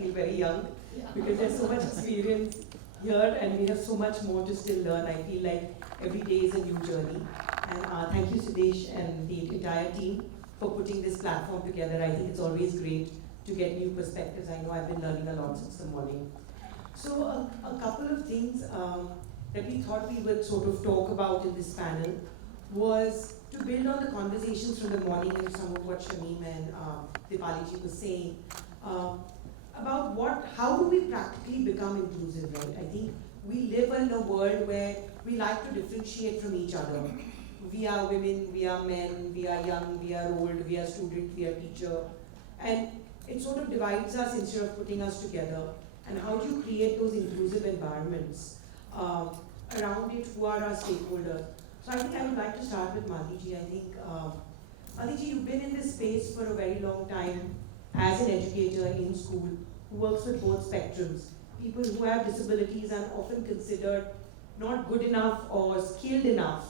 feel very young because there's so much experience here and we have so much more to still learn. I feel like every day is a new journey. And thank you, Sudesh, and the entire team for putting this platform together. I think it's always great to get new perspectives. I know I've been learning a lot since the morning. So a couple of things that we thought we would sort of talk about in this panel was to build on the conversations from the morning and some of what Shamim and Dipaliji was saying about how do we practically become inclusive, right? I think we live in a world where we like to differentiate from each other. We are women, we are men, we are young, we are old, we are student, we are teacher. And it sort of divides us instead of putting us together. And how do you create those inclusive environments around it? Who are our stakeholders? So I think I would like to start with Malati. I think, Malati, you've been in this space for a very long time as an educator in school who works with both spectrums. People who have disabilities are often considered not good enough or skilled enough,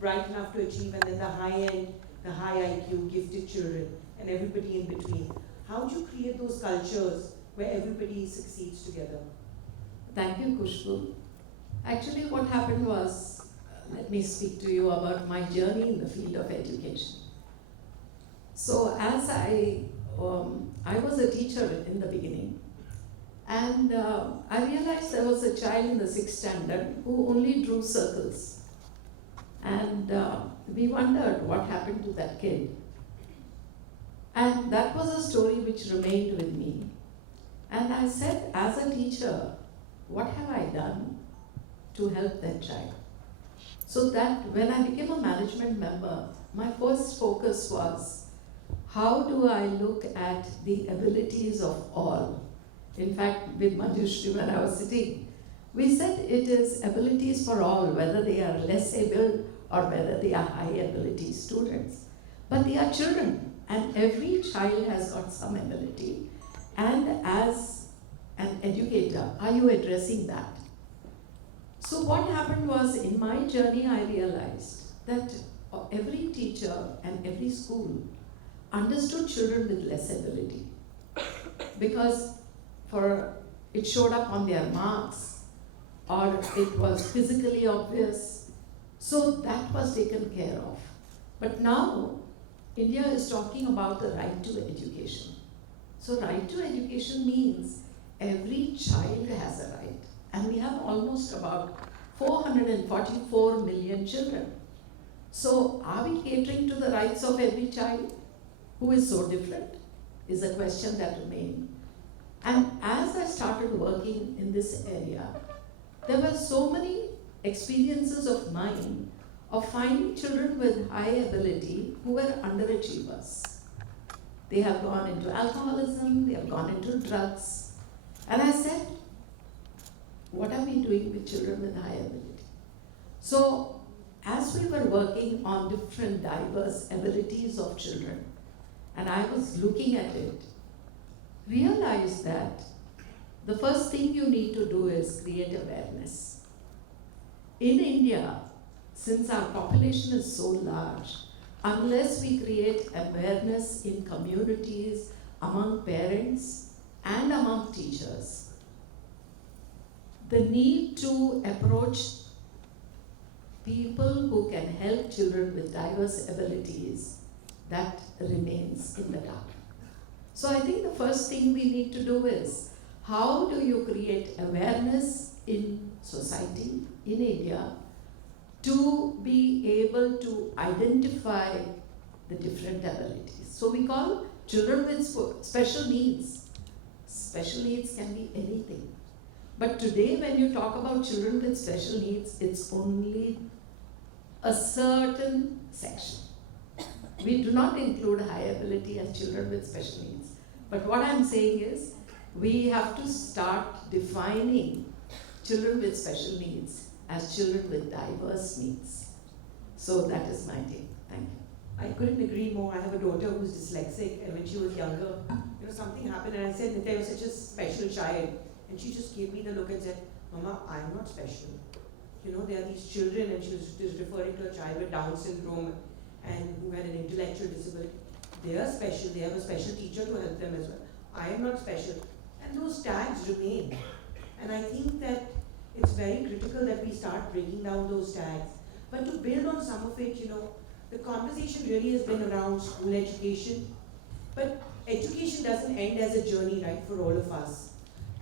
bright enough to achieve, and then the high end, the high IQ, gifted children, and everybody in between. How do you create those cultures where everybody succeeds together? Thank you, Kushbu. Actually, what happened was, let me speak to you about my journey in the field of education. So as I was a teacher in the beginning, and I realized there was a child in the 6th standard who only drew circles. And we wondered what happened to that kid. And that was a story which remained with me. And I said, as a teacher, what have I done to help that child? So that when I became a management member, my first focus was, how do I look at the abilities of all? In fact, with Manjushri, when I was sitting, we said it is abilities for all, whether they are less able or whether they are high ability students. But they are children, and every child has got some ability. And as an educator, are you addressing that? So what happened was, in my journey, I realized that every teacher and every school understood children with less ability. Because it showed up on their marks, or it was physically obvious. So that was taken care of. But now, India is talking about the right to education. So right to education means every child has a right. And we have almost about 444 million children. So are we catering to the rights of every child who is so different? Is a question that remains. And as I started working in this area, there were so many experiences of mine of finding children with high ability who were underachievers. They have gone into alcoholism, they have gone into drugs. And I said, what are we doing with children with high ability? So as we were working on different diverse abilities of children, and I was looking at it, realized that the first thing you need to do is create awareness. In India, since our population is so large, unless we create awareness in communities, among parents and among teachers, the need to approach people who can help children with diverse abilities, that remains in the dark. So I think the first thing we need to do is, how do you create awareness in society, in India, to be able to identify the different abilities? So we call children with special needs. Special needs can be anything. But today when you talk about children with special needs, it's only a certain section. We do not include high ability as children with special needs. But what I'm saying is, we have to start defining children with special needs as children with diverse needs. So that is my take. Thank you. I couldn't agree more. I have a daughter who's dyslexic, and when she was younger, something happened, and I said, Nitya, you're such a special child. And she just gave me the look and said, Mama, I'm not special. There are these children, and she was just referring to a child with Down syndrome and who had an intellectual disability. They are special. They have a special teacher to help them as well. I am not special. And those very critical that we start breaking down those tags. But to build on some of it, the conversation really has been around school education. But education doesn't end as a journey, right, for all of us.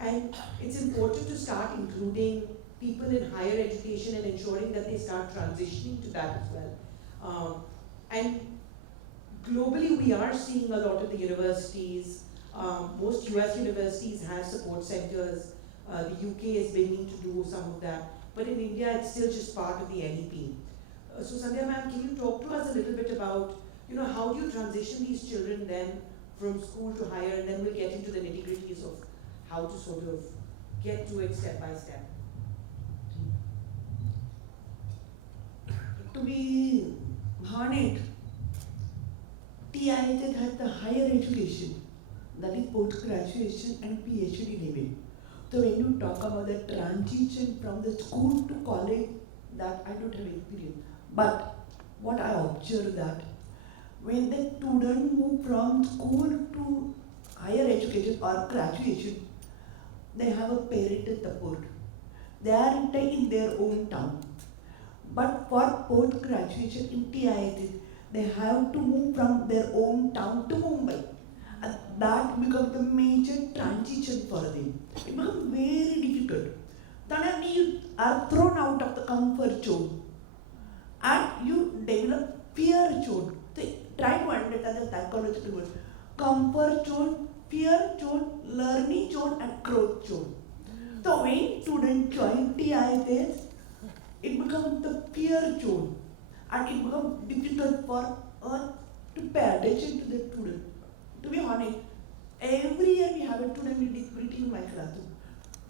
And it's important to start including people in higher education and ensuring that they start transitioning to that as well. And globally, we are seeing a lot of the universities, most US universities have support centers. The UK is beginning to do some of that. But in India, it's still just part of the NEP. So Sandhya ma'am, can you talk to us a little bit about, how do you transition these children then from school to higher, and then we'll get into the nitty-gritties of how to sort of get to it step by step. To be honest, TIHS has the higher education, that is post-graduation and PhD level. So when you talk about the transition from the school to college, that I don't have experience. But what I observe that when the student move from school to higher education or graduation, they have a parental support. They are in their own town. But for post-graduation in TIIT, they have to move from their own town to Mumbai. And that becomes the major transition for them. It becomes very difficult. Then you are thrown out of the comfort zone. And you develop fear zone. So try to understand the psychological word. Comfort zone, fear zone, learning zone, and growth zone. So when students join TIIT, it becomes the fear zone, and it becomes difficult for us to pay attention to the student. To be honest, every year we have a student with disability in my classroom.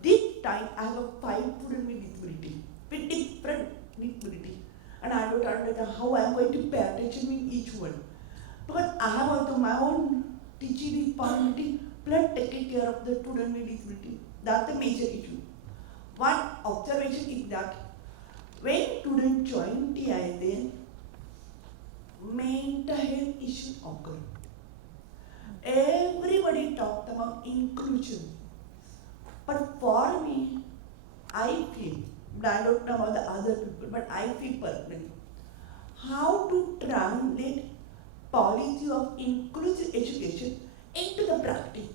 This time I have 5 students with disability, with different disability, and I don't understand how I am going to pay attention with each one. Because I have also my own teaching responsibility, plus taking care of the student with disability. That's the major issue. One observation is that when students join TIIT, mental health issues occur. Everybody talked about inclusion. But for me, I feel, I don't know about the other people, but I feel personally, how to translate policy of inclusive education into the practice.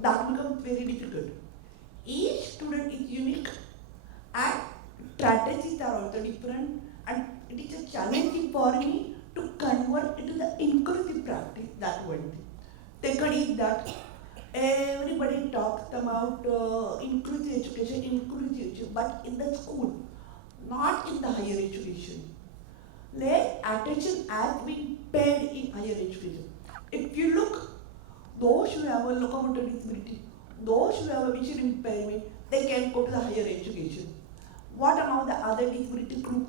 That becomes very difficult. Each student is unique and strategies are also different, and it is a challenging for me to convert into the inclusive practice, that one thing. Second is that everybody talks about inclusive education, but in the school, not in the higher education. Less attention has been paid in higher education. If you look, those who have a locomotor disability, those who have a vision impairment, they can go to the higher education. What about the other disability group?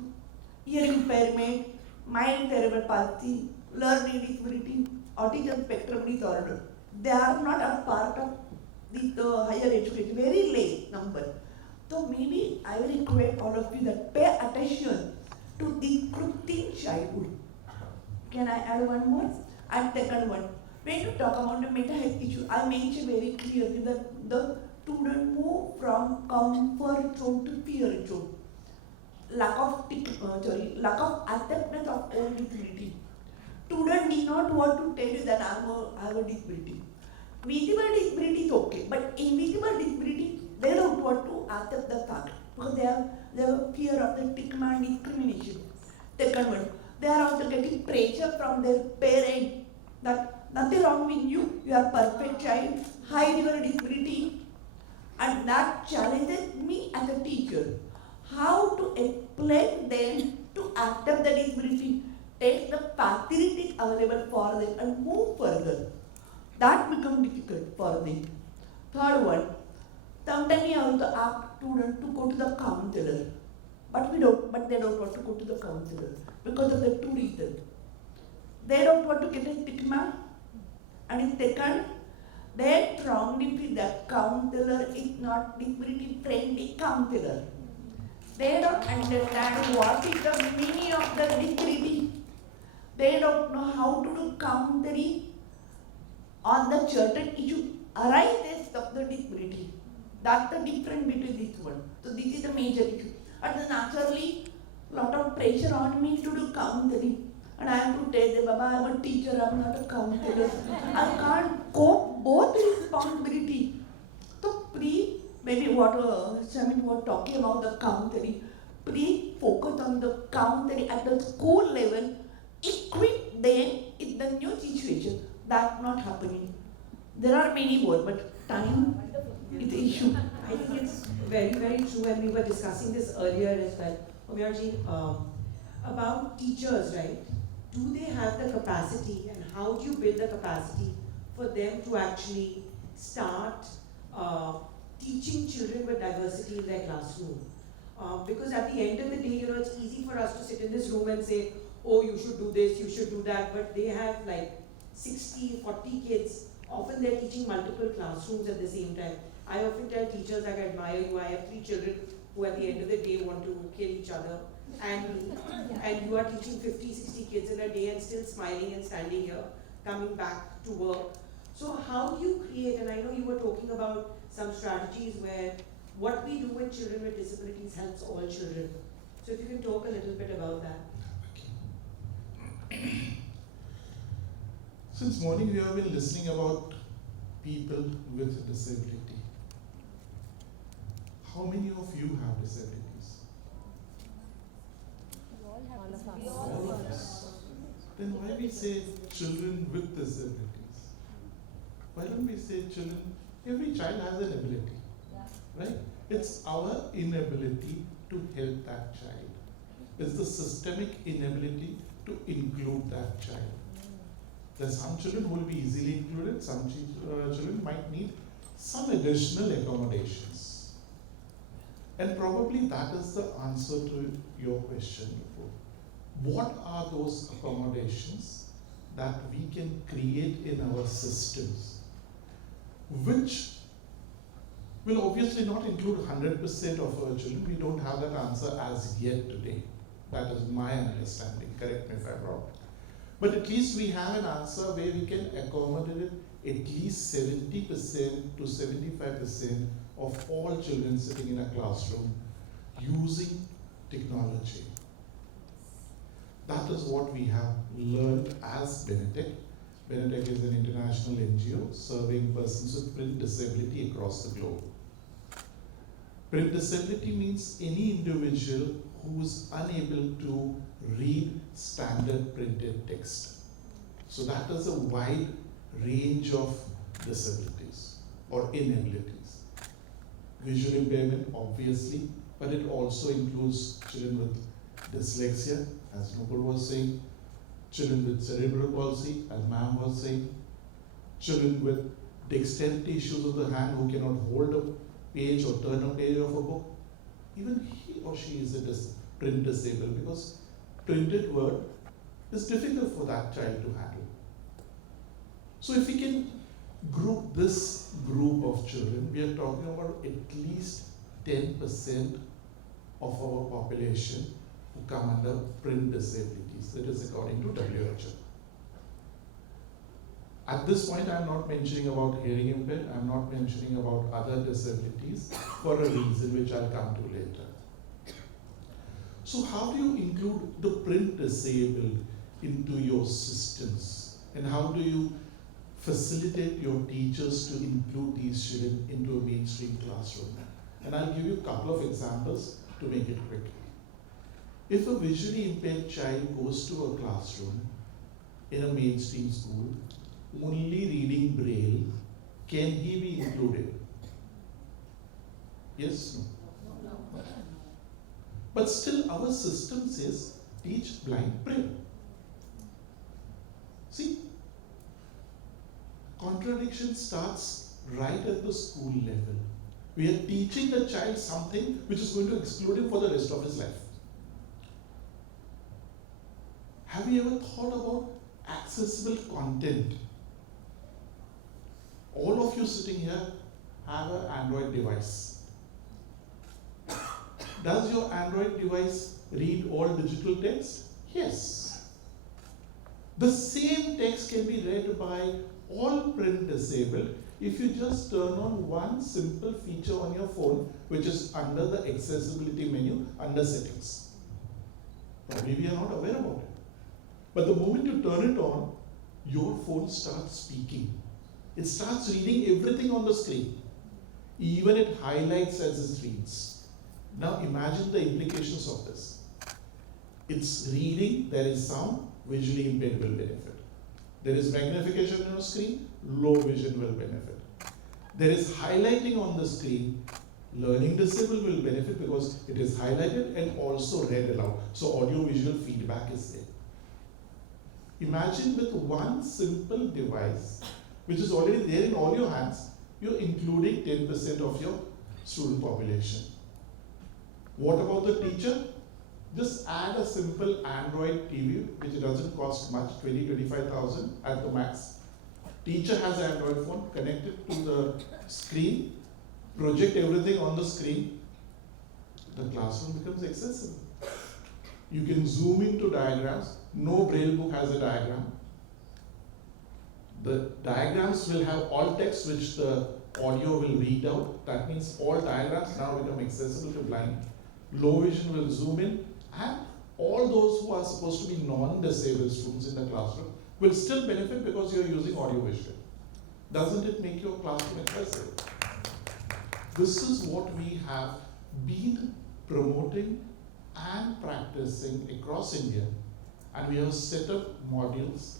Hearing impairment, mild cerebral palsy, learning disability, autism spectrum disorder. They are not a part of the higher education, very late number. So maybe I will request all of you that pay attention to this group in childhood. Can I add one more? And second one, when you talk about the mental health issue, I mentioned very clearly that the student move from comfort zone to fear zone. Lack of acceptance of own disability. Student did not want to tell you that I have a disability. Visible disability is okay, but invisible disability, they don't want to accept the fact because they have fear of the stigma and discrimination. Second one, they are also getting pressure from their parents that nothing wrong with you, you are perfect child, hide your disability, and that challenges me as a teacher. How to explain them to accept the disability, take the facilities available for them and move further. That becomes difficult for them. Third one, sometimes we also ask students to go to the counselor, but they don't want to go to the counselor because of the 2 reasons. They don't want to get a stigma, and second, they strongly feel that counselor is not disability friendly counselor. They don't understand what is the meaning of the disability. They don't know how to do counseling on the certain issue arises of the disability. That's the difference between these one. So this is the major issue. And then naturally, lot of pressure on me to do counseling. And I have to tell them, Baba, I'm a teacher, I'm not a counselor. I can't cope both responsibility. So please, maybe what Shamin was talking about the counseling, please focus on the counseling at the school level, equip them in the new situation. That's not happening. There are many more, but time is the issue. I think it's very, very true, and we were discussing this earlier as well. Homiyarji, about teachers, right? Do they have the capacity, and how do you build the capacity for them to actually start teaching children with diversity in their classroom? Because at the end of the day, it's easy for us to sit in this room and say, oh, you should do this, you should do that, but they have like 60, 40 kids. Often they're teaching multiple classrooms at the same time. I often tell teachers, like, I admire you. I have 3 children who at the end of the day want to kill each other and me. And you are teaching 50, 60 kids in a day and still smiling and standing here, coming back to work. So how do you create, and I know you were talking about some strategies where what we do with children with disabilities helps all children. So if you can talk a little bit about that. Since morning we have been listening about people with disability. How many of you have disabilities? All of us. Then why we say children with disabilities? Why don't we say children? Every child has an ability, right? It's our inability to help that child. It's the systemic inability to include that child. There's some children who will be easily included, some children might need some additional accommodations. And probably that is the answer to your question before. What are those accommodations that we can create in our systems, which will obviously not include 100% of our children? We don't have that answer as yet today. That is my understanding, correct me if I'm wrong. But at least we have an answer where we can accommodate at least 70% to 75% of all children sitting in a classroom using technology. That is what we have learned as Benetech. Benetech is an international NGO serving persons with print disability across the globe. Print disability means any individual who is unable to read standard printed text. So that is a wide range of disabilities or inabilities. Visual impairment, obviously, but it also includes children with dyslexia, as Noopur was saying, children with cerebral palsy, as ma'am was saying, children with dexterity issues of the hand who cannot hold a page or turn a page of a book. Even he or she is a print disabled because printed word is difficult for that child to handle. So if we can group this group of children, we are talking about at least 10% of our population who come under print disabilities. That is according to WHO. At this point, I am not mentioning about hearing impaired, I am not mentioning about other disabilities for a reason which I'll come to later. So how do you include the print disabled into your systems? And how do you facilitate your teachers to include these children into a mainstream classroom? And I'll give you a couple of examples to make it quick. If a visually impaired child goes to a classroom in a mainstream school, only reading Braille, can he be included? Yes? No? But still our system says teach blind Braille. See, contradiction starts right at the school level. We are teaching the child something which is going to exclude him for the rest of his life. Have you ever thought about accessible content? All of you sitting here have an Android device. Does your Android device read all digital text? Yes. The same text can be read by all print disabled if you just turn on one simple feature on your phone, which is under the accessibility menu, under settings. Probably we are not aware about it. But the moment you turn it on, your phone starts speaking. It starts reading everything on the screen. Even it highlights as it reads. Now imagine the implications of this. It's reading, there is sound, visually impaired will benefit. There is magnification on the screen, low vision will benefit. There is highlighting on the screen, learning disabled will benefit because it is highlighted and also read aloud. So audio visual feedback is there. Imagine with one simple device, which is already there in all your hands, you're including 10% of your student population. What about the teacher? Just add a simple Android TV, which doesn't cost much, 20-25,000 at the max. Teacher has an Android phone, connect it to the screen, project everything on the screen, the classroom becomes accessible. You can zoom into diagrams. No Braille book has a diagram. The diagrams will have alt text which the audio will read out. That means all diagrams now become accessible to blind. Low vision will zoom in, and all those who are supposed to be non-disabled students in the classroom will still benefit because you are using audio visual. Doesn't it make your classroom accessible? This is what we have been promoting and practicing across India, and we have set up models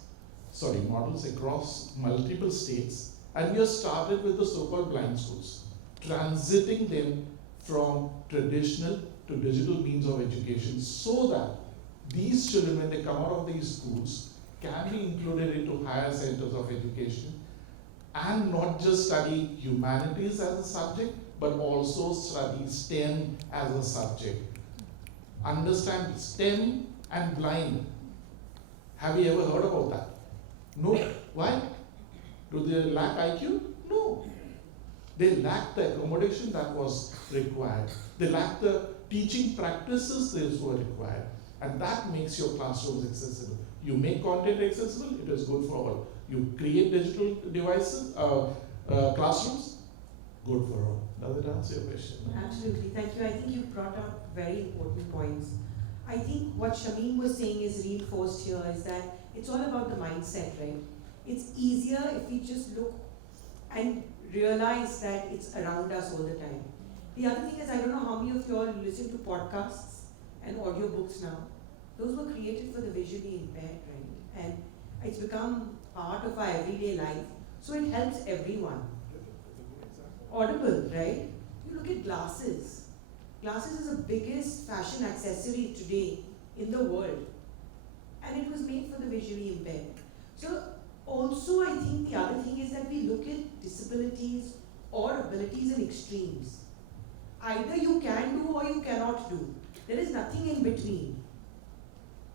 across multiple states, and we have started with the so-called blind schools, transiting them from traditional to digital means of education so that these children, when they come out of these schools, can be included into higher centers of education and not just study humanities as a subject, but also study STEM as a subject. Understand STEM and blind. Have you ever heard about that? No. Why? Do they lack IQ? No. They lack the accommodation that was required. They lack the teaching practices that were required. And that makes your classrooms accessible. You make content accessible, it is good for all. You create digital devices, classrooms, good for all. Does it answer your question? Absolutely, thank you. I think you brought up very important points. I think what Shamim was saying is reinforced here is that it's all about the mindset, right? It's easier if we just look and realize that it's around us all the time. The other thing is, I don't know how many of you all listen to podcasts and audiobooks now. Those were created for the visually impaired, right? And it's become part of our everyday life, so it helps everyone. Audible, right? You look at glasses. Glasses is the biggest fashion accessory today in the world. And it was made for the visually impaired. So also I think the other thing is that we look at disabilities or abilities in extremes. Either you can do or you cannot do. There is nothing in between.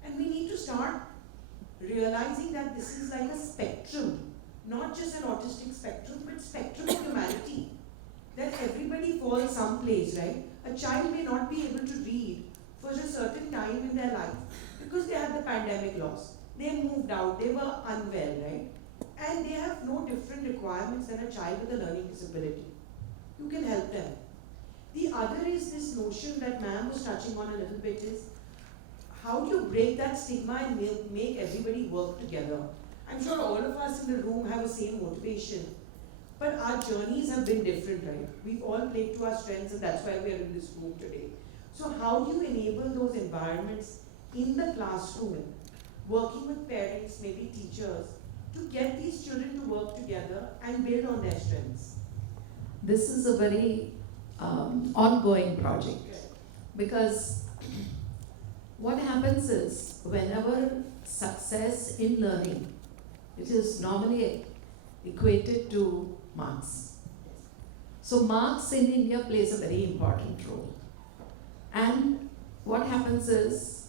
And we need to start realizing that this is like a spectrum, not just an autistic spectrum, but spectrum of humanity. That everybody falls someplace, right? A child may not be able to read for a certain time in their life because they had the pandemic loss. They moved out, they were unwell, right? And they have no different requirements than a child with a learning disability. You can help them. The other is this notion that ma'am was touching on a little bit is, how do you break that stigma and make everybody work together? I'm sure all of us in the room have the same motivation, but our journeys have been different, right? We've all played to our strengths, and that's why we are in this room today. So how do you enable those environments in the classroom, working with parents, maybe teachers, to get these children to work together and build on their strengths? This is a very ongoing project, because what happens is, whenever success in learning, it is normally equated to marks. So marks in India plays a very important role. And what happens is,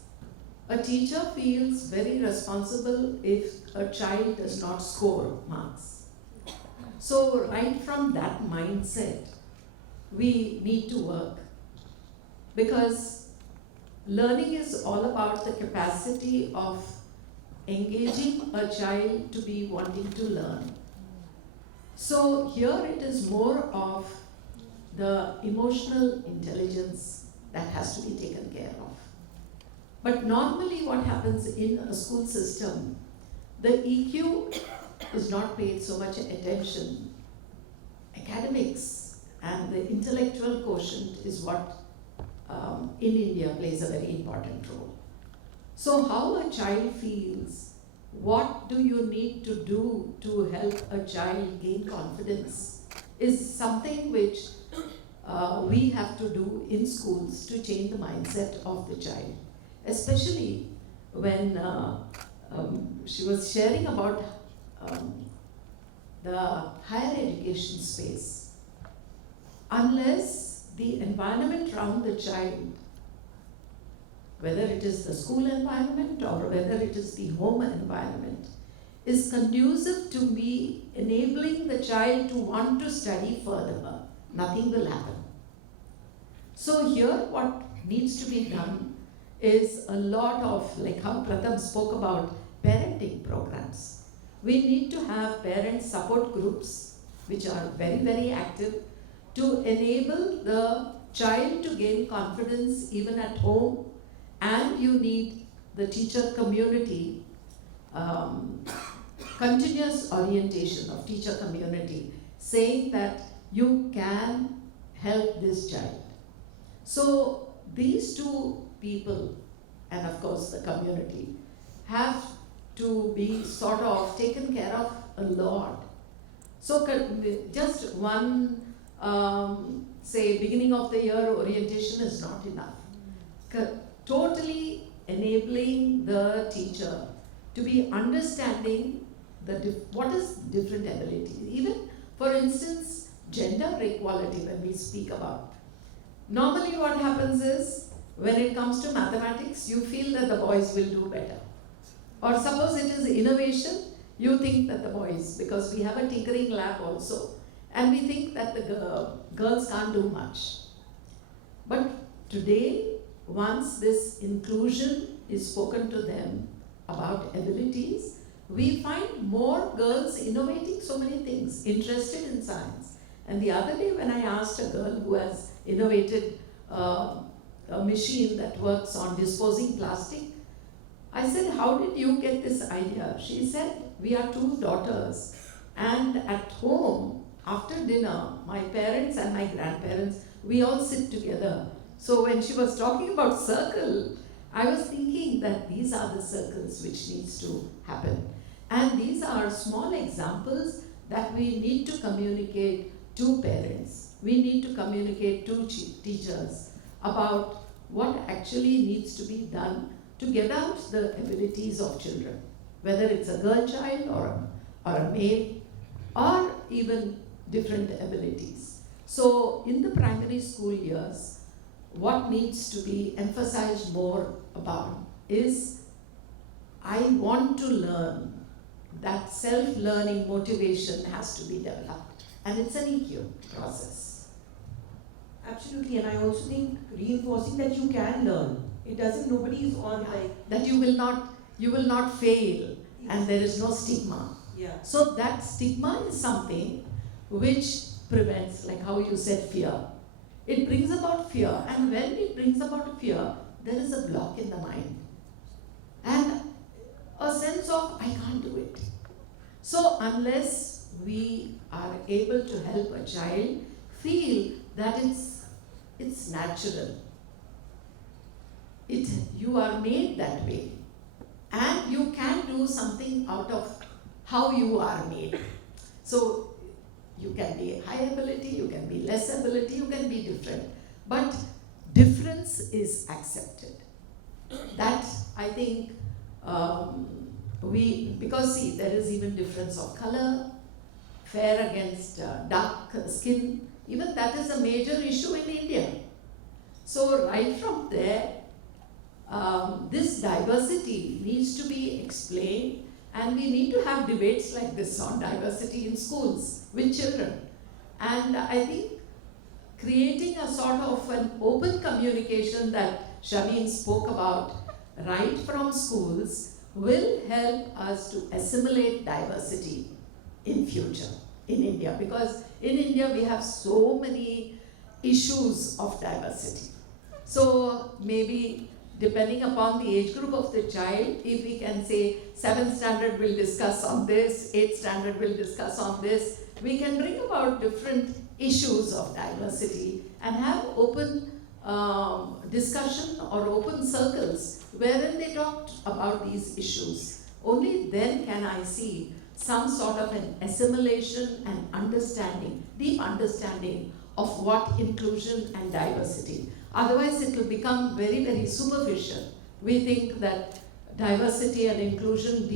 a teacher feels very responsible if a child does not score marks. So right from that mindset, we need to work, because learning is all about the capacity of engaging a child to be wanting to learn. So here it is more of the emotional intelligence that has to be taken care of. But normally what happens in a school system, the EQ is not paid so much attention. Academics and the intellectual quotient is what in India plays a very important role. So how a child feels, what do you need to do to help a child gain confidence is something which we have to do in schools to change the mindset of the child. Especially when she was sharing about the higher education space. Unless the environment around the child, whether it is the school environment or whether it is the home environment, is conducive to be enabling the child to want to study further, nothing will happen. So here what needs to be done is a lot of, like how Pratham spoke about, parenting programs. We need to have parent support groups which are very, very active to enable the child to gain confidence even at home, and you need the teacher community, continuous orientation of teacher community, saying that you can help this child. So these two people, and of course the community, have to be sort of taken care of a lot. So just one, say, beginning of the year orientation is not enough. Totally enabling the teacher to be understanding what is different abilities. Even, for instance, gender equality when we speak about. Normally what happens is, when it comes to mathematics, you feel that the boys will do better. Or suppose it is innovation, you think that the boys, because we have a tinkering lab also, and we think that the girls can't do much. But today, once this inclusion is spoken to them about abilities, we find more girls innovating so many things, interested in science. And the other day when I asked a girl who has innovated a machine that works on disposing plastic, I said, how did you get this idea? She said, we are two daughters, and at home, after dinner, my parents and my grandparents, we all sit together. So when she was talking about circle, I was thinking that these are the circles which needs to happen. And these are small examples that we need to communicate to parents. We need to communicate to teachers about what actually needs to be done to get out the abilities of children, whether it's a girl child or a male, or even different abilities. So in the primary school years, what needs to be emphasized more about is, I want to learn. That self-learning motivation has to be developed, and it's an EQ process. Absolutely, and I also think reinforcing that you can learn. It doesn't, nobody is on like... That you will not fail, and there is no stigma. Yeah. So that stigma is something which prevents, like how you said, fear. It brings about fear, and when it brings about fear, there is a block in the mind. And a sense of, I can't do it. So unless we are able to help a child feel that it's natural, you are made that way, and you can do something out of how you are made. So you can be high ability, you can be less ability, you can be different, but difference is accepted. That, I think, because see, there is even difference of color, fair against dark skin, even that is a major issue in India. So right from there, this diversity needs to be explained, and we need to have debates like this on diversity in schools with children. And I think creating a sort of an open communication that Shameen spoke about right from schools will help us to assimilate diversity in future. in India, because in India we have so many issues of diversity. So maybe depending upon the age group of the child, if we can say 7th standard will discuss on this, 8th standard will discuss on this, we can bring about different issues of diversity and have open discussion or open circles wherein they talk about these issues. Only then can I see some sort of an assimilation and understanding, deep understanding of what inclusion and diversity. Otherwise it will become very, very superficial. We think that diversity and inclusion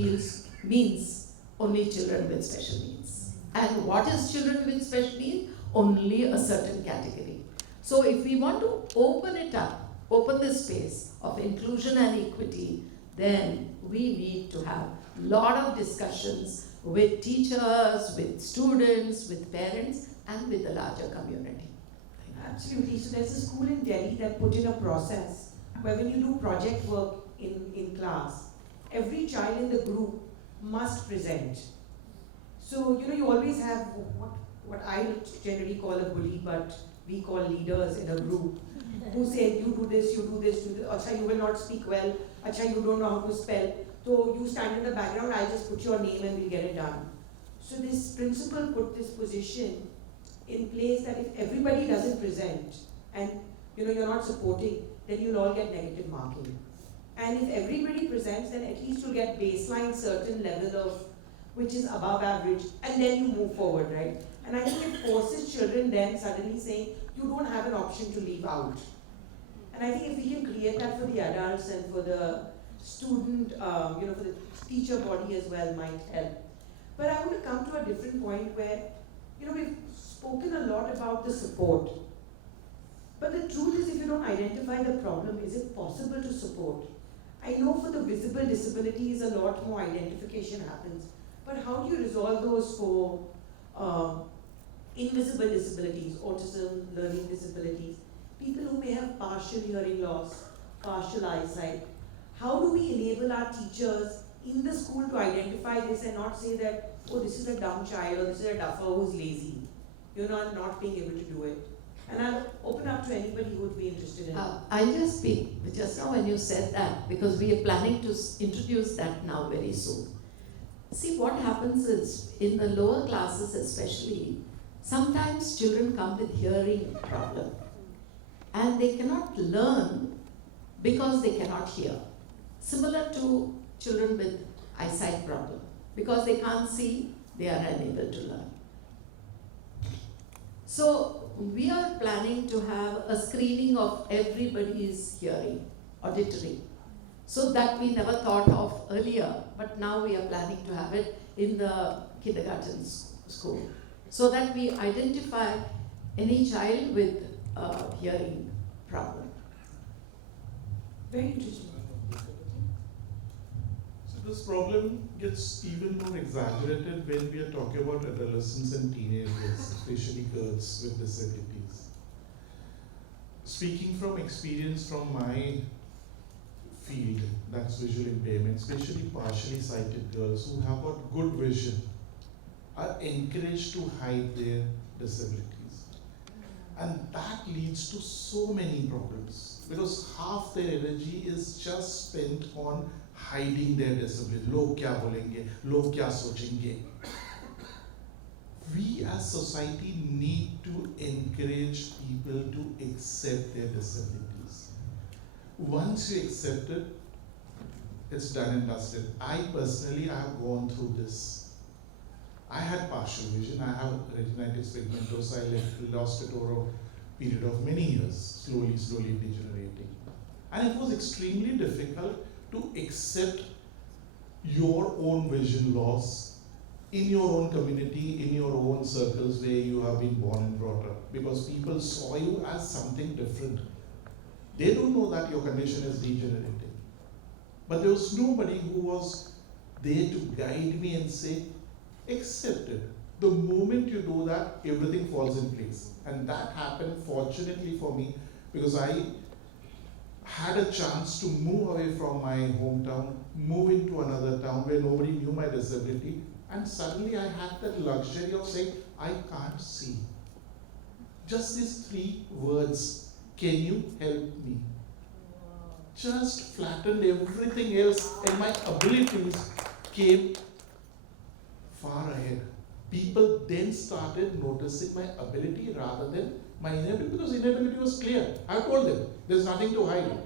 means only children with special needs. And what is children with special needs? Only a certain category. So if we want to open it up, open the space of inclusion and equity, then we need to have a lot of discussions with teachers, with students, with parents, and with the larger community. Absolutely. So there's a school in Delhi that put in a process where when you do project work in class, every child in the group must present. So, you always have what I generally call a bully, but we call leaders in a group who say, you do this, Acha, you will not speak well, Acha, you don't know how to spell. So you stand in the background, I'll just put your name and we'll get it done. So this principal put this position in place that if everybody doesn't present and you're not supporting, then you'll all get negative marking. And if everybody presents, then at least you'll get baseline certain level of which is above average, and then you move forward, right? And I think it forces children then suddenly saying, you don't have an option to leave out. And I think if we can create that for the adults and for the student, for the teacher body as well might help. But I want to come to a different point where, we've spoken a lot about the support. But the truth is, if you don't identify the problem, is it possible to support? I know for the visible disabilities, a lot more identification happens. But how do you resolve those for invisible disabilities, autism, learning disabilities, people who may have partial hearing loss, partial eyesight? How do we enable our teachers in the school to identify this and not say that, oh, this is a dumb child or this is a duffer who's lazy, not being able to do it? And I'll open up to anybody who would be interested in it. I just speak just now when you said that, because we are planning to introduce that now very soon. See, what happens is, in the lower classes especially, sometimes children come with hearing problem and they cannot learn because they cannot hear. Similar to children with eyesight problem. Because they can't see, they are unable to learn. So we are planning to have a screening of everybody's hearing, auditory. So that we never thought of earlier, but now we are planning to have it in the kindergarten school. So that we identify any child with a hearing problem. Very interesting. So this problem gets even more exaggerated when we are talking about adolescents and teenagers, especially girls with disabilities. Speaking from experience from my field, that's visual impairment, especially partially sighted girls who have got good vision are encouraged to hide their disabilities. And that leads to so many problems because half their energy is just spent on hiding their disability. Log kya bolenge, log kya sochenge. We as society need to encourage people to accept their disabilities. Once you accept it, it's done and dusted. I personally have gone through this. I had partial vision. I have retinitis pigmentosa. I lost it over a period of many years, slowly degenerating. And it was extremely difficult to accept your own vision loss in your own community, in your own circles where you have been born and brought up, because people saw you as something different. They don't know that your condition is degenerating. But there was nobody who was there to guide me and say, accept it. The moment you do that, everything falls in place. And that happened fortunately for me because I had a chance to move away from my hometown, move into another town where nobody knew my disability, And suddenly I had that luxury of saying, I can't see. Just these 3 words, can you help me? Just flattened everything else, and my abilities came far ahead. People then started noticing my ability rather than my inability, because inability was clear. I told them, there's nothing to hide.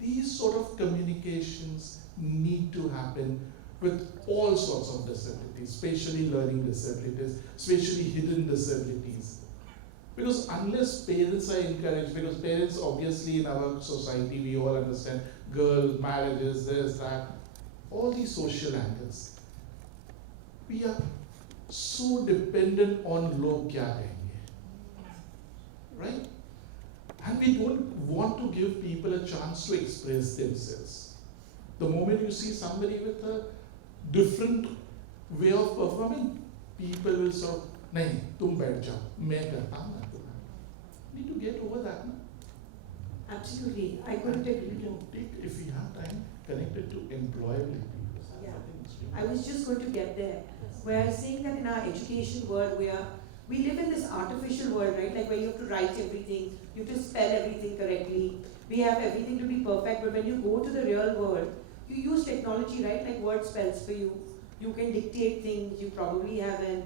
These sort of communications need to happen with all sorts of disabilities, spatially learning disabilities, spatially hidden disabilities. Because unless parents are encouraged, because parents obviously in our society, we all understand girls, marriages, this, that, all these social angles. We are so dependent on log kya kahenge, right? And we don't want to give people a chance to express themselves. The moment you see somebody with a different way of performing, people will sort of, nahi, tum baith jao, main karta hu na. Need to get over that. No? Absolutely, I couldn't agree more. If we have time, connect it to employability. Yeah. I was just going to get there, where I was saying that in our education world, we live in this artificial world, right? Like where you have to write everything, you have to spell everything correctly, we have everything to be perfect, but when you go to the real world, you use technology, right? Like word spells for you, you can dictate things, you probably have an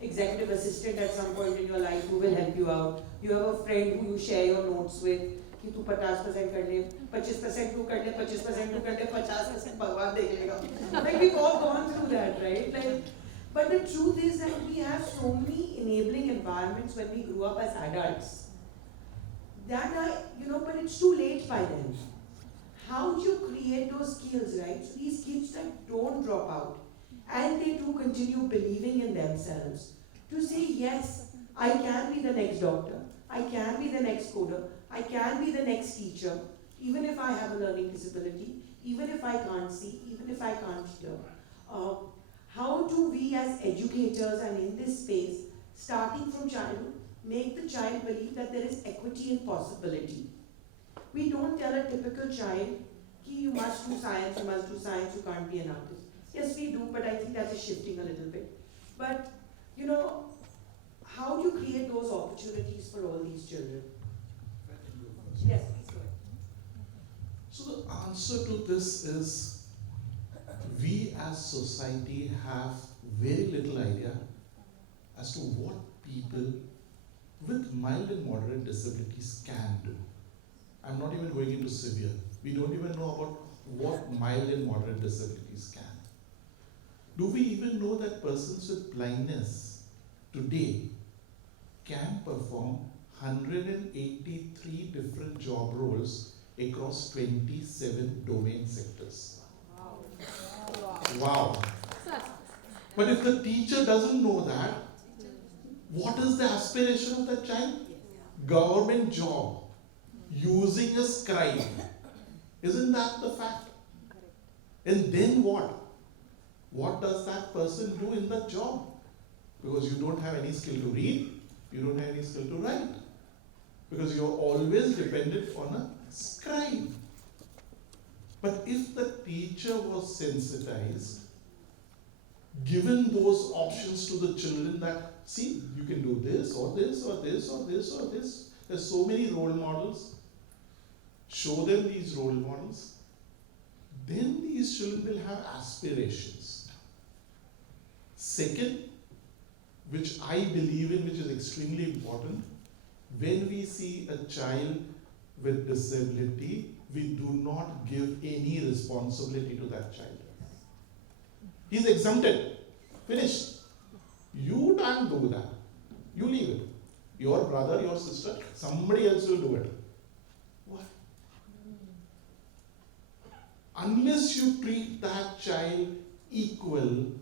executive assistant at some point in your life who will help you out. You have a friend who you share your notes with, कि तू 50% कर ले, 25% तू कर ले, 25% तू कर ले, 50% भगवान देख लेगा. Like we've all gone through that, right? Like, but the truth is that we have so many enabling environments when we grew up as adults that but it's too late by then. How do you create those skills, right? So these kids that don't drop out and they do continue believing in themselves to say, yes, I can be the next doctor, I can be the next coder, I can be the next teacher, even if I have a learning disability, even if I can't see, even if I can't hear. How do we as educators and in this space, starting from childhood, make the child believe that there is equity and possibility? We don't tell a typical child, you must do science, you can't be an artist. Yes, we do, but I think that is shifting a little bit. But, how do you create those opportunities for all these children? Yes, please go ahead. So the answer to this is, we as society have very little idea as to what people with mild and moderate disabilities can do. I'm not even going into severe. We don't even know about what mild and moderate disabilities can. Do we even know that persons with blindness today can perform 183 different job roles across 27 domain sectors? Wow. But if the teacher doesn't know that, what is the aspiration of that child? Government job, using a scribe. Isn't that the fact? And then what? What does that person do in that job? Because you don't have any skill to read, you don't have any skill to write. Because you're always dependent on a scribe. But if the teacher was sensitized, given those options to the children that, see, you can do this or this or this or this or this. There's so many role models. Show them these role models. Then these children will have aspirations. Second, which I believe in, which is extremely important, when we see a child with disability, we do not give any responsibility to that child. He's exempted. Finished. You can't do that. You leave it. Your brother, your sister, somebody else will do it. What? Unless you treat that child equal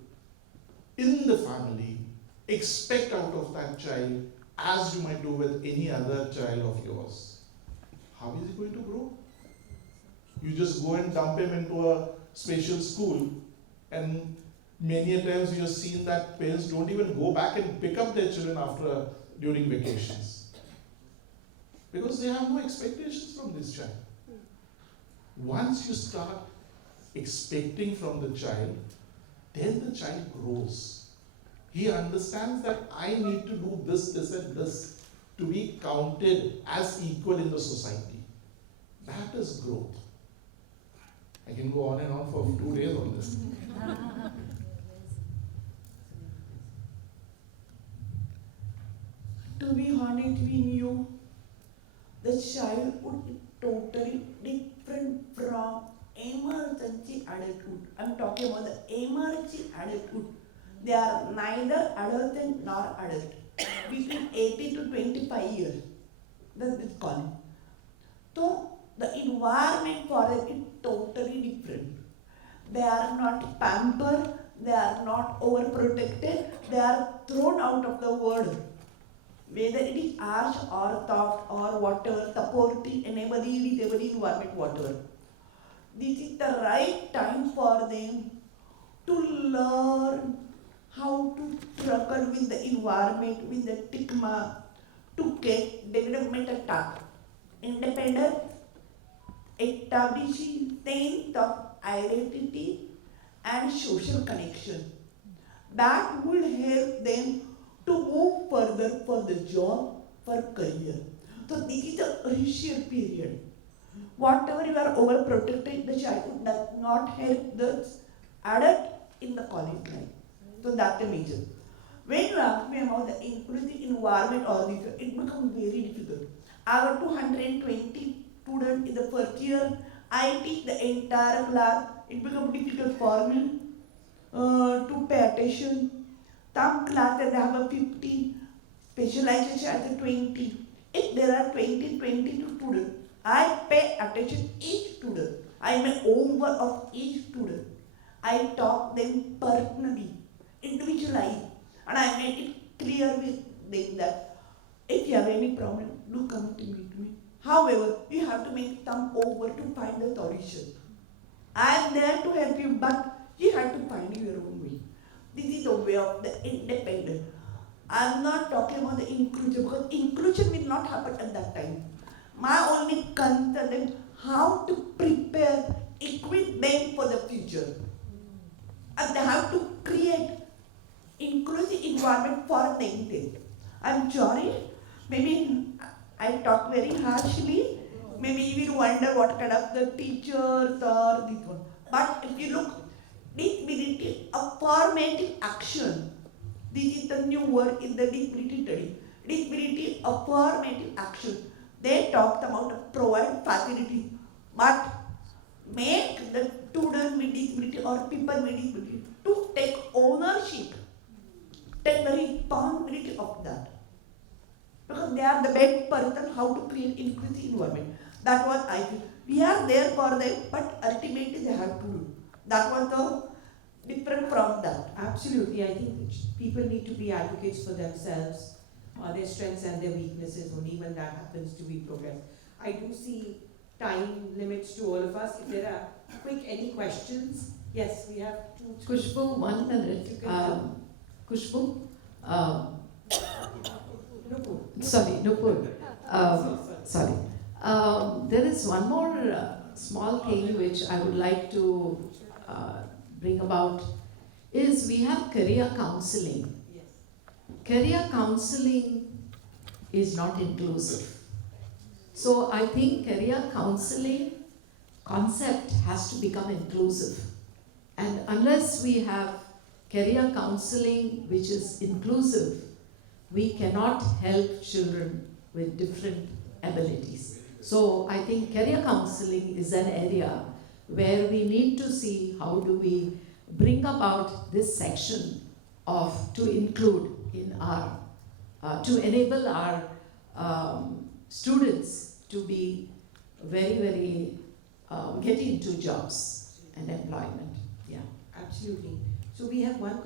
in the family, expect out of that child as you might do with any other child of yours, how is he going to grow? You just go and dump him into a special school, and many a times we have seen that parents don't even go back and pick up their children during vacations. Because they have no expectations from this child. Once you start expecting from the child, then the child grows. He understands that I need to do this, this, and this to be counted as equal in the society. That is growth. I can go on and on for 2 days on this. To be honest with you, the child would be totally different from emergency adulthood. I'm talking about the emergency adulthood. They are neither adolescent nor adult. Between 18 to 25 years. That's this calling. So the environment for them is totally different. They are not pampered, they are not overprotected, they are thrown out of the world. Whether it is harsh or soft or whatever, supporting anybody, every environment, whatever. This is the right time for them to learn how to struggle with the environment, with the stigma, to get developmental task. Independent, establishing sense of identity and social connection. That will help them to move further for the job, for career. So this is a crucial period. Whatever you are overprotected, the child does not help the adult in the college life. So that's a major. When you ask me about the inclusive environment or this, it becomes very difficult. I have 220 students in the first year. I teach the entire class. It becomes difficult for me to pay attention. Some classes have a 50, specialization as a 20. If there are 22 students, I pay attention each student. I make homework of each student. I talk them personally, individualize, and I make it clear with them that if you have any problem, do come to meet me. However, you have to make some over to find a solution. I am there to help you, but you have to find your own way. This is the way of the independent. I am not talking about the inclusion, because inclusion will not happen at that time. My only concern is how to prepare, equip them for the future. And they have to create inclusive environment for them. I'm sorry, maybe I talk very harshly. Maybe you will wonder what kind of the teachers or this one. But if you look, disability, affirmative action. This is the new word in the disability study. Disability, affirmative action. They talked about provide facilities, but make the student with disability or people with disability to take ownership, take the responsibility of that. Because they are the best person how to create inclusive environment. That's what I feel. We are there for them, but ultimately they have to do. That was the different from that. Absolutely, I think people need to be advocates for themselves, their strengths and their weaknesses. Only when that happens do we progress. I do see time limits to all of us. If there are any questions? Yes, we have two. Kushbu, 1 minute. Kushbu? Noopur. Sorry. There is one more small thing which I would like to bring about is we have career counseling. Yes. Career counseling is not inclusive. So I think career counseling concept has to become inclusive. And unless we have career counseling which is inclusive, we cannot help children with different abilities. So I think career counseling is an area where we need to see how do we bring about this section to include in our, to enable our students to be very, get into jobs and employment. Yeah. Absolutely. So we have one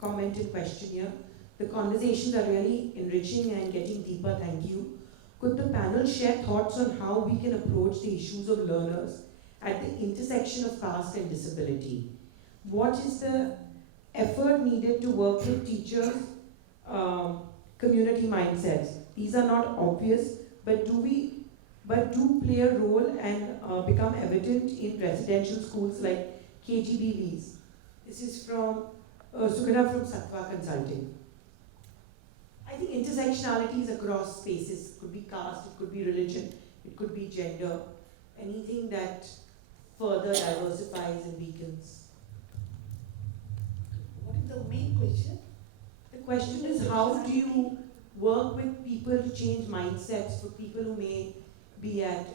comment and question here. The conversations are really enriching and getting deeper, thank you. Could the panel share thoughts on how we can approach the issues of learners at the intersection of caste and disability? What is the effort needed to work with teachers' community mindsets? These are not obvious, but do play a role and become evident in residential schools like KGBVs. This is from Sugana from Sattva Consulting. I think intersectionalities across spaces, it could be caste, it could be religion, it could be gender, anything that further diversifies and weakens. What is the main question? The question is, how do you work with people to change mindsets for people who may be at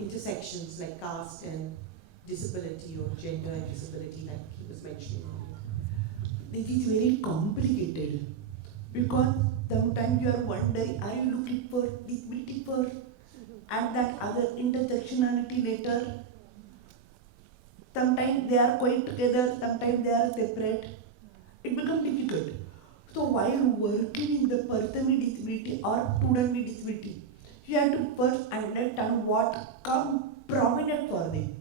intersections like caste and disability or gender and disability like he was mentioning earlier? It is very complicated because sometimes you are wondering, are you looking for disability first and that other intersectionality later? Sometimes they are quite together, sometimes they are separate. It becomes difficult. So while working in the person with disability or student with disability, you have to first understand what comes prominent for them.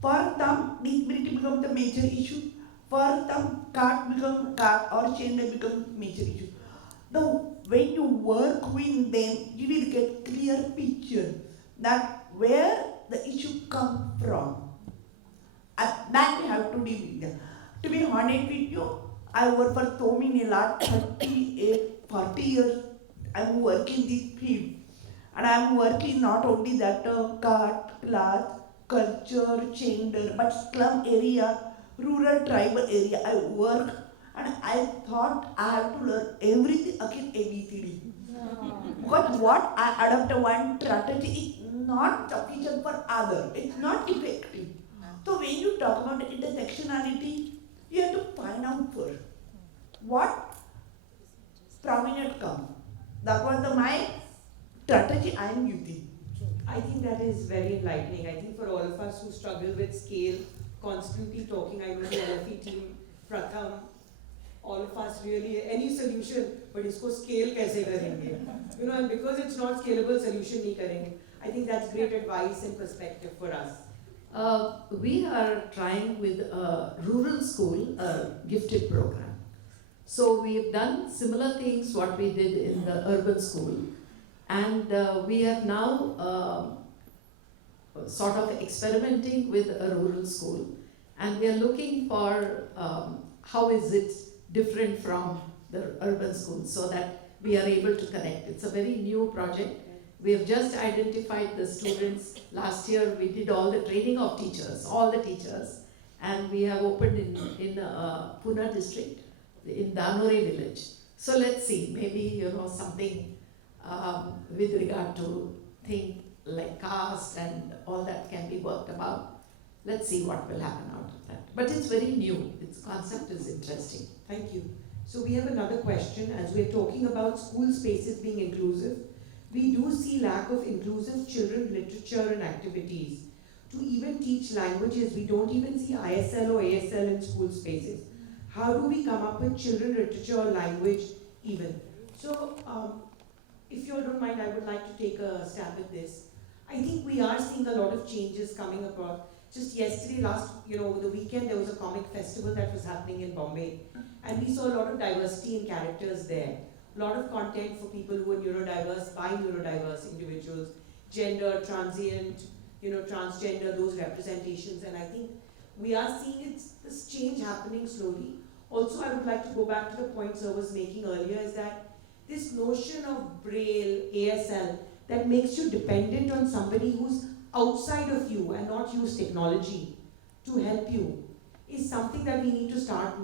For some, disability becomes the major issue. For some, caste becomes caste or gender becomes major issue. Now, when you work with them, you will get clear picture that where the issue comes from. And that we have to deal with them. To be honest with you, I work for so many lot, 38, 40 years, I'm working this field. And I'm working not only that caste, class, culture, gender, but slum area, rural tribal area, I work and I thought I have to learn everything again ABCD. Because what I adopt one strategy is not sufficient for other. It's not effective. So when you talk about intersectionality, you have to find out first what prominent comes. That was my strategy I am using. I think that is very enlightening. I think for all of us who struggle with scale, constantly talking, I know the LFE team, Pratham, all of us really, any solution, but isko scale kaise karenge? You know, and because it's not scalable, solution nahi karenge. I think that's great advice and perspective for us. We are trying with a rural school, a gifted program. So we've done similar things what we did in the urban school. And we are now sort of experimenting with a rural school. And we are looking for how is it different from the urban school so that we are able to connect. It's a very new project. We have just identified the students. Last year we did all the training of teachers, all the teachers. And we have opened in Pune district, in Danore village. So let's see, maybe something with regard to things like caste and all that can be worked about. Let's see what will happen out of that. But it's very new. Its concept is interesting. Thank you. So we have another question. As we're talking about school spaces being inclusive, we do see lack of inclusive children literature and activities. To even teach languages, we don't even see ISL or ASL in school spaces. How do we come up with children literature or language even? So, if you all don't mind, I would like to take a stab at this. I think we are seeing a lot of changes coming across. Just yesterday, over the weekend, there was a comic festival that was happening in Bombay. And we saw a lot of diversity in characters there. A lot of content for people who are neurodiverse, by neurodiverse individuals, gender, transient, transgender, those representations. And I think we are seeing this change happening slowly. Also, I would like to go back to the point Sir was making earlier, is that this notion of Braille, ASL, that makes you dependent on somebody who's outside of you and not use technology to help you, is something that we need to start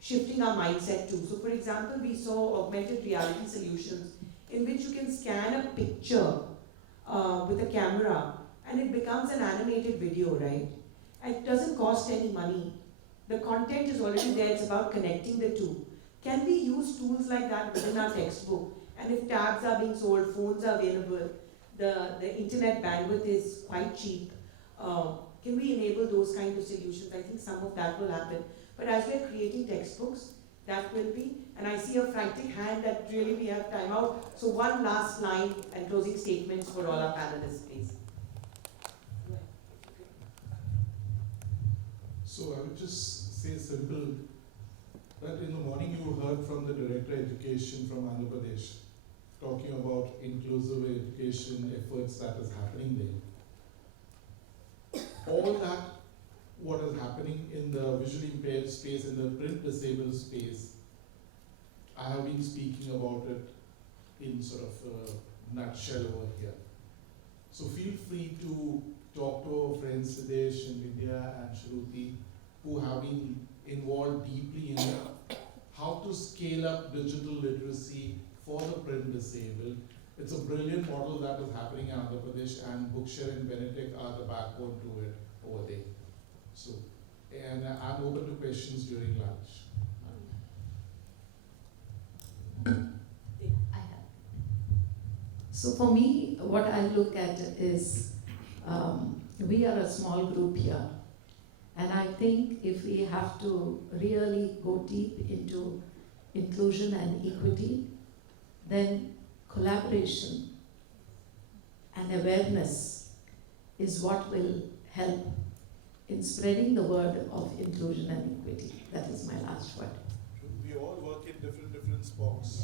shifting our mindset to. So for example, we saw augmented reality solutions in which you can scan a picture with a camera and it becomes an animated video, right? And it doesn't cost any money. The content is already there, it's about connecting the two. Can we use tools like that within our textbook? And if tabs are being sold, phones are available, the internet bandwidth is quite cheap, can we enable those kind of solutions? I think some of that will happen. But as we're creating textbooks, that will be, and I see a frantic hand that really we have time out. So one last line and closing statements for all our panelists, please. So I would just say simple, that in the morning you heard from the Director of Education from Andhra Pradesh, talking about inclusive education efforts that is happening there. All that what is happening in the visually impaired space, in the print disabled space. I have been speaking about it in sort of a nutshell over here. So feel free to talk to our friends Siddhesh and Vidya and Shruti, who have been involved deeply in how to scale up digital literacy for the print disabled. It's a brilliant model that is happening in Andhra Pradesh, and Bookshare and Benetech are the backbone to it over there. So, and I'm open to questions during lunch. I have. So for me, what I look at is we are a small group here, and I think if we have to really go deep into inclusion and equity, then collaboration and awareness is what will help in spreading the word of inclusion and equity. That is my last word. We all work in different spots.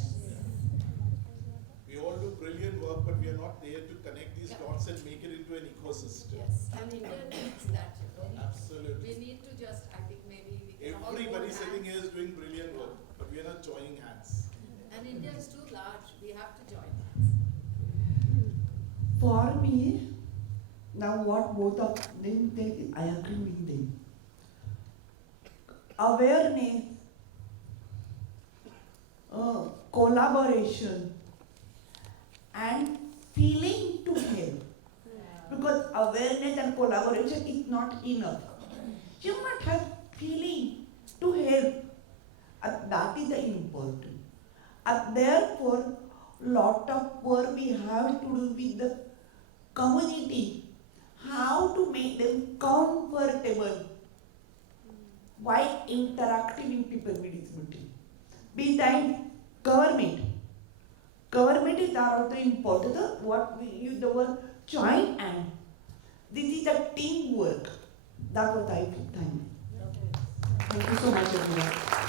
We all do brilliant work, but we are not there to connect these dots and make it into an ecosystem. Yes, and India needs that, Absolutely. We need to just, I think maybe we can all Everybody hold sitting hands. here is doing brilliant work, but we are not joining hands. And India is too large, we have to join. For me, now what both of them say, I agree with them. Awareness, collaboration, and feeling to help. Because awareness and collaboration is not enough. You must have feeling to help. And that is the important. And therefore, lot of work we have to do with the community. How to make them comfortable while interacting with people with disability. Besides government. Government is also important. What we use the word join and. This is the teamwork. That's what I think. Thank you so much, everyone.